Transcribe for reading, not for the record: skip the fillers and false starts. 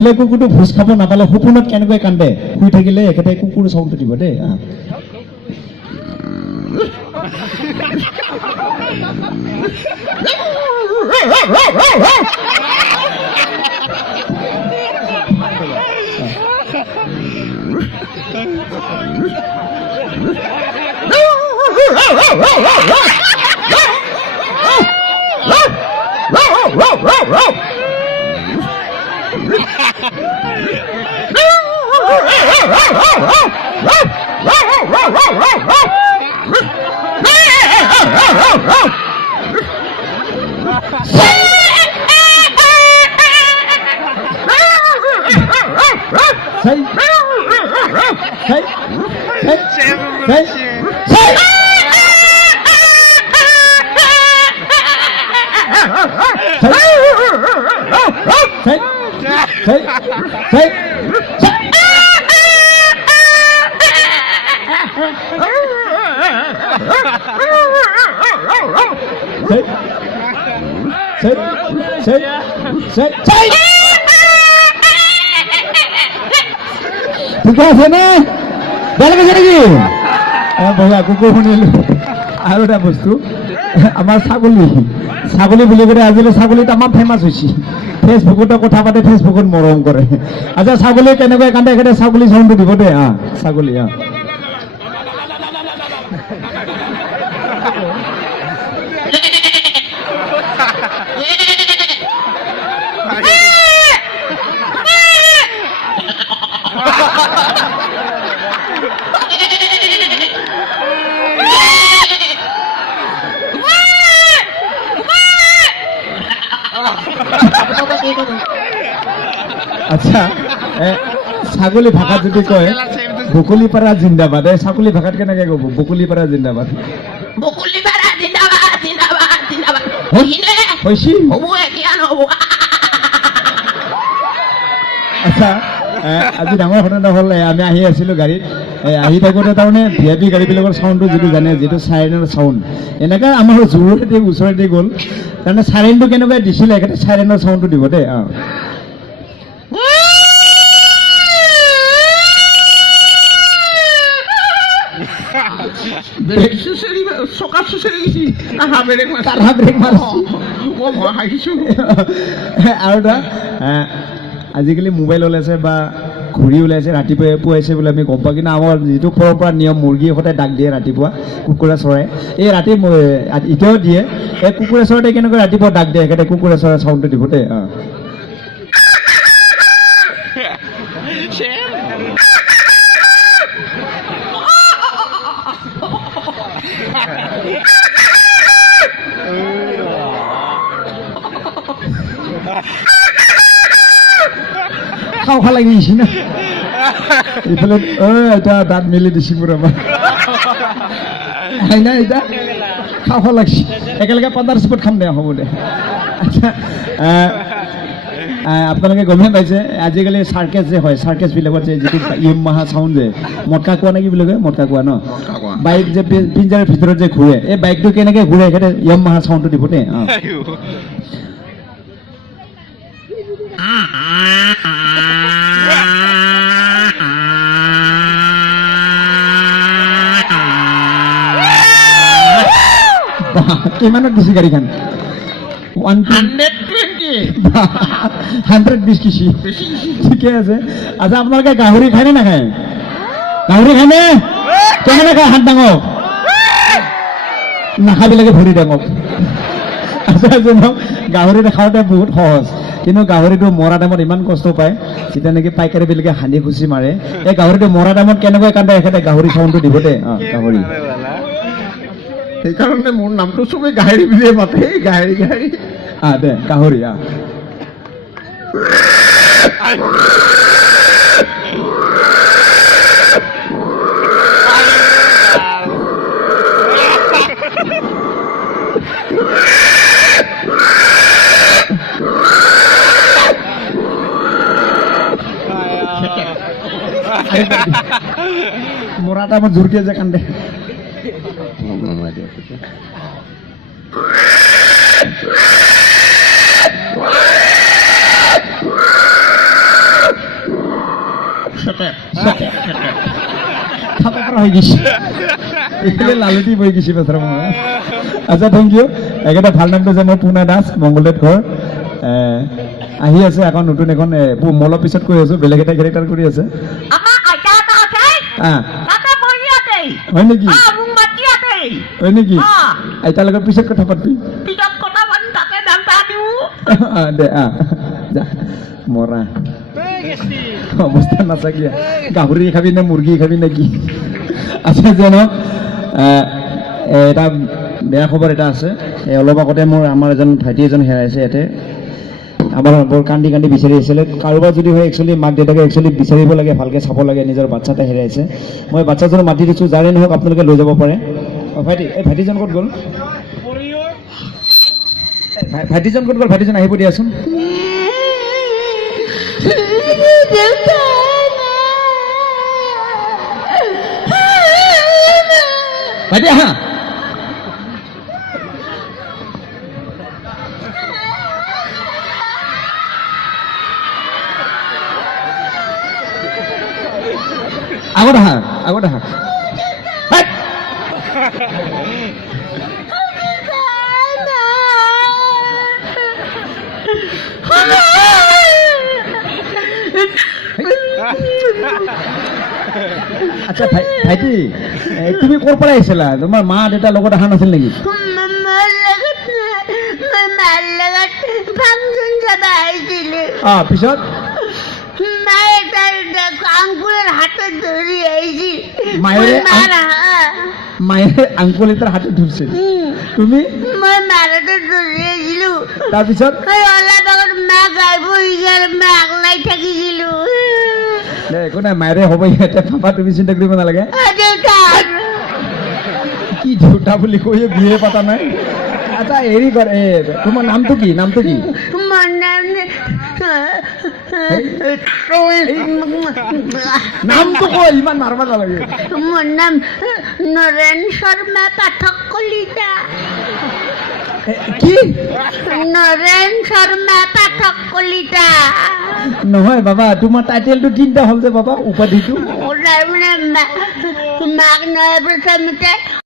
কুকুৰটো ভোজ খাব নাপালে সপোনত কেনেকৈ কান্দে শুই থাকিলে একেতে কুকুৰ চাউণ্ডটো দিব দেই ঠিক আছে নে বেলেগ আছে নেকি বঢ়িয়া কুকুৰ শুনিলো আৰু এটা বস্তু আমাৰ ছাগলী বুলি ক'লে আজিলৈ ছাগলী তামাম ফেমাছ হৈছে ফেচবুকতো কথা পাতে ফেচবুকত মৰম কৰে আচ্ছা ছাগলী কেনেকৈ কান্দে একেবাৰে ছাগলী চাউণ্ডটো দিব দেই ছাগলী আচ্ছা ছাগলী ভাষাত যদি কয় বকুলিপাৰা জিন্দাবাদ ছাগলী ভাষাত কেনেকে ক'ব বকুলিপাৰা জিন্দাবাদ আচ্ছা আজি ডাঙৰ ঘটনা হ'ল আমি আহি আছিলোঁ গাড়ীত আহি থাকোঁতে তাৰমানে VIP গাড়ীবিলাকৰ চাউণ্ডটো যিটো জানে যিটো চাইৰেনৰ চাউণ্ড এনেকৈ আমাৰ জোৰতে ওচৰতে গ'ল তাৰমানে চাইৰেনটো কেনেকৈ দিছিলে একেবাৰে চাইৰেনৰ চাউণ্ডটো দিব দেই আৰু এটা আজিকালি মোবাইল ওলাইছে বা ঘূৰি ওলাইছে ৰাতিপুৱাই পুৱাইছে বুলি আমি গম পাওঁ কিন্তু আমাৰ যিটো পৰম্পৰা নিয়ম মুৰ্গী সদায় ডাক দিয়ে ৰাতিপুৱা কুকুৰা চৰাই এই ৰাতি এতিয়াও দিয়ে এই কুকুৰা চৰাইতে কেনেকৈ ৰাতিপুৱা ডাক দিয়ে একেবাৰে কুকুৰা চৰাই চাউণ্ডটো দিব দেই খাওঁ লাগি গৈছে না এইফালে এতিয়া দাঁত মেলি দিছে মোৰ আমাৰ হয় না এতিয়া খাওঁ লাগছে একেলগে পাৰ্টনাৰশ্বিপত খাম দে হ'ব দে আচ্ছা আপোনালোকে গমেই পাইছে আজিকালি চাৰ্কেছ যে হয় চাৰ্কেছবিলাকত যে যিটো য়ামাহা চাউণ্ড যে মটকা কোৱা নে কি বুলি কয় মটকা কোৱা ন বাইক যে পিঞ্জাৰৰ ভিতৰত যে ঘূৰে এই বাইকটো কেনেকৈ ঘূৰে একেবাৰে য়ামাহা চাউণ্ডটো দিব দেই কিমানত দিছে গাড়ীখন 120 কেজি ঠিকে আছে আচ্ছা আপোনালোকে গাহৰি খায়নে নাখায় গাহৰি খায়নে কেনেকৈ খায় হাত ডাঙক নাখাবিলাকে ভৰি ডাঙক আচ্ছা গাহৰিটো খাওঁতে বহুত সহজ কিন্তু গাহৰিটো মৰা টাইমত ইমান কষ্ট পায় যেতিয়া নেকি পাইকাৰীবিলাকে হানি খুচি মাৰে এই গাহৰিটো মৰা টাইমত কেনেকৈ কান্দে এখেতে গাহৰি চাউণ্ডটো দিব দেই গাহৰি সেইকাৰণে মোৰ নামটো চবেই গাহৰি বুলিয়ে মাতে গাহৰি দে গাহৰি মৰা টাইমত জোৰকে যে কান্দে খাব পৰা হৈ গৈছে এইফালে লালুটি বৈ গৈছে বেচৰা মই আচ্ছা থেংক ইউ একেটা ভাল নামটো যে মই পুনা দাস মংগলদৈত ঘৰ আহি আছে এখন নতুন এখন মলৰ পিছত কৈ আছো বেলেগ এটা কেৰেক্টাৰ কৰি আছে হয় নেকি হয় নেকি আইতাৰ লগত পিছত কথা পাতিবি দে যা মৰা অৱস্থা নাচাকিয়া গাহৰি খাবি নে মুৰ্গী খাবি নে কি আছে জানো এটা বেয়া খবৰ এটা আছে অলপ আগতে মোৰ আমাৰ এজন ভাইটি এজন হেৰাইছে ইয়াতে আমাৰ বৰ কান্দি কান্দি বিচাৰি আছিলে কাৰোবাৰ যদি হয় একচুৱেলি মাক দেউতাকে একচুৱেলি বিচাৰিব লাগে ভালকৈ চাব লাগে নিজৰ বাচ্ছা এটা হেৰাইছে মই বাচ্ছাজনক মাতি দিছোঁ যাৰে নহওক আপোনালোকে লৈ যাব পাৰে ভাইটি এই ভাইটিজন ক'ত গ'ল ভাইটিজন ক'ত গ'ল ভাইটিজন আহিব দিয়াচোন ভাইটি আহা আগত আহা আগত আহা আচ্ছা ভাইটি তুমি ক'ৰ পৰা আহিছিলা তোমাৰ মা দেউতাৰ লগত অহা নাছিল নেকি পিছত আংকুলেৰ হাতে ধৰে আইছি মায়েৰ আংকুল এটাৰ হাতে ধৰছে তুমি মই মাৰাতে ধৰে আইছিল তাৰপিছত অলপ আগত মা গাইব গেল মা আগলাই থাকিছিল একো নাই মায়েৰে হ'ব ইয়াতে পাপা তুমি চিন্তা কৰিব নালাগে কি দেউতা বুলি কৈ বিয়ে পতা নাই আচ্ছা হেৰি কৰে তোমাৰ নামটো কি তোমাৰ নামটো কৈ ইমান মাৰব নালাগে মোৰ নাম নৰেন শৰ্মা পাঠক কলিতা কি নৰেন শৰ্মা পাঠক কলিতা নহয় বাবা তোমাৰ টাইটেলটো তিনিটা হ'ল যে বাবা উপাধিটো মাক নহয় প্ৰথমতে